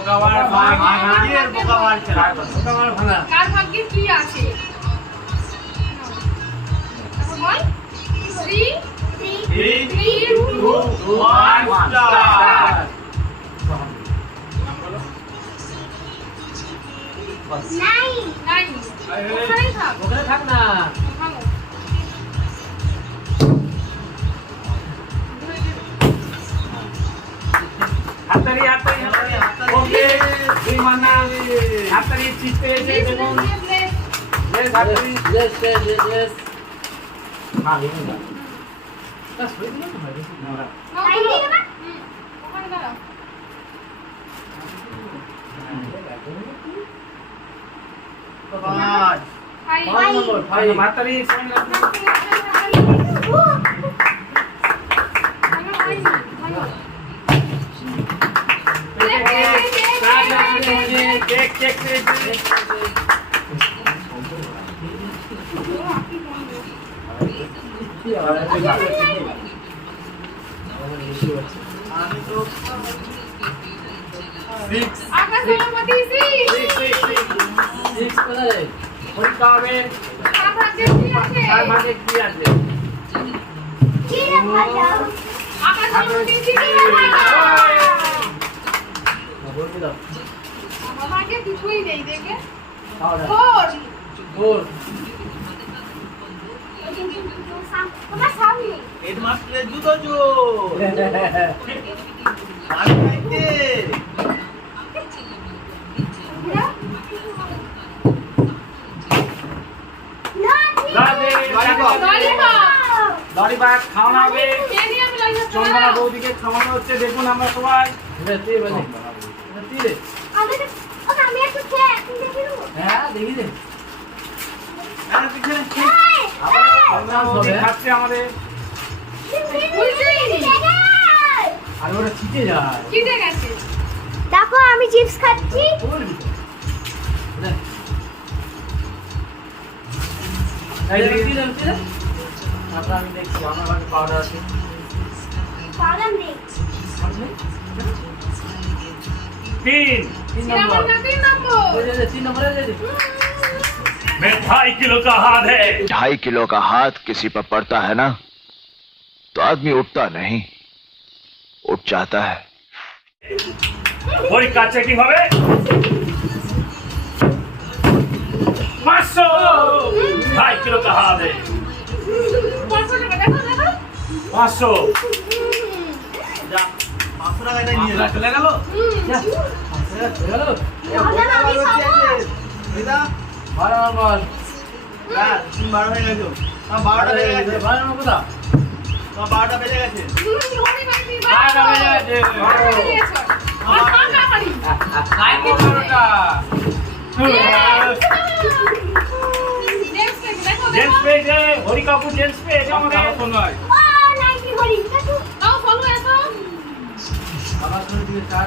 বোকাবার ভাঙা। বোকাবার ছেলে। ভাঙা। কার ভাগ্যে কি আছে? বল। ওখানে থাক না। হাততালি होंगे विमाना छात्री चिपे जे देखो ये छात्री यस यस यस यस हाँ ये ना बस हो गया तुम्हारे से नवरा नहीं नहीं ना हम्म, ओमन करो। तो पाँच पाँच नंबर पाँच मातरी एक सेकंड আকাশ গণপতি Six কোথায়? পরীক্ষা হবে কার ভাগ্যে কি আছে তার মাঝে কি আছে আকাশ গণপতি না, বলতে দাও। আমার ভাগ্যে কিছুই নেই দেখে খাও না। Four Four. হেডমাস্টারের জুতো খাওয়ানো হবে। চন্দনা বৌদিকে খাওয়ানো হচ্ছে দেখুন আমরা সবাই এটা তে বলে। এটা তে রে। হ্যাঁ, দেখি দে। আরে পিছনে। চন্দনা বৌদি খাচ্ছে আমাদের। আর ওরা ছিটে যায়। কিনে গেছে। দেখো আমি চিপস খাচ্ছি। আমি দেখছি আমার কাছে পাউডার আছে। বাদাম নেই? तीन। नंबर। मैं ढाई किलो का हाथ है। ढाई किलो का हाथ किसी पर पड़ता है ना तो आदमी उठता नहीं उठ जाता है। कोई काचे की हवे? किलो का हाथ है। বারো নম্বর। বারো হয়ে গেছো। বেজে গেছে। বারো নম্বর কোথায়? বারোটা বেজে গেছে। বেজে গেছে। বারোটা পেয়েছে হরি কাপুর জেন্টস পেয়েছে। আমার শরীর দিকে চার।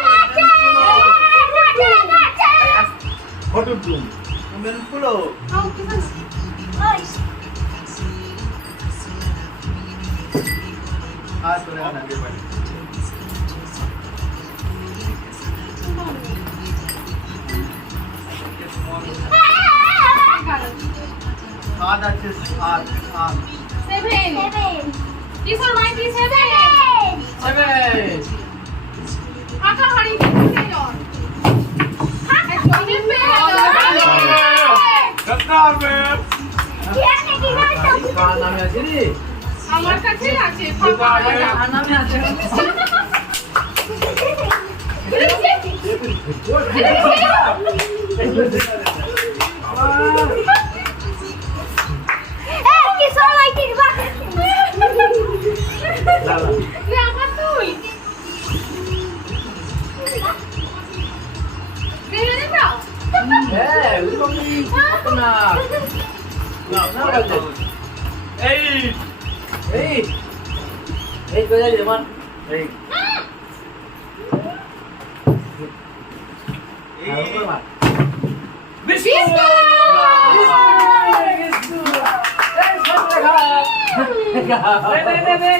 What you do? I'm in pulao. Oh, give us rice. Ah, going to Seven. Seven. These are my seven. Seven. seven. কার নামে আছে রে? আমার কাছে আছে কার নামে আছে? কত এই দে।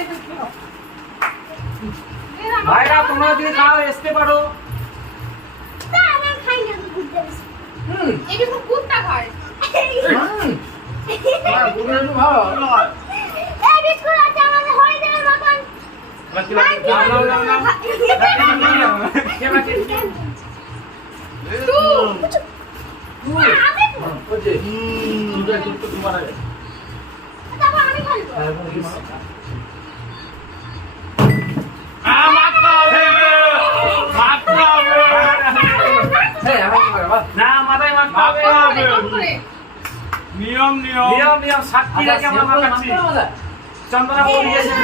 ভাইরা তোমরা যদি খাও আসতে পারো। এটা তো কুত্তা খায় হুম ভালো না, মাথায় মারতে হবে। নিয়ম নিয়ম নিয়ম, নিয়ম, সাক্ষী আচ্ছা রেখে আমরা মাখাচ্ছি। চন্দনা বৌদি এসে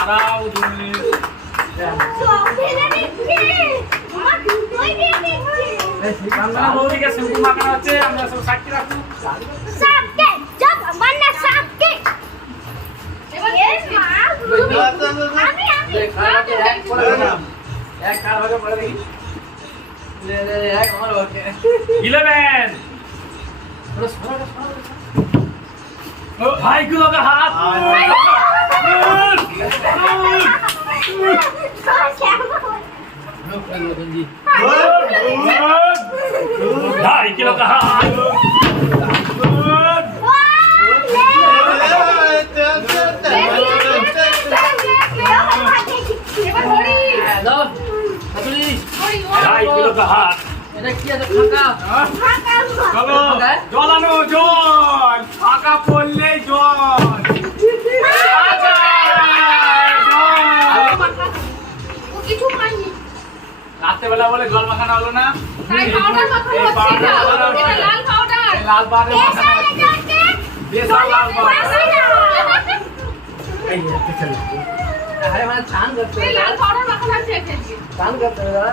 দাঁড়াও দিচ্ছে চন্দনা বৌদিকে শ্যাম্পু মাখানো হচ্ছে আমরা সব সাক্ষী রাখুন সাবকে バイのがはっ。い、行きのかは。জলানো জল ফাঁকা পড়লে জল। রাত্রেবেলা বলে জল মাখানো হলো না। লাল পাউডার আরে মানে চান করতে লাল পাউডার মাখানো এখানে। চান করতে দাদা।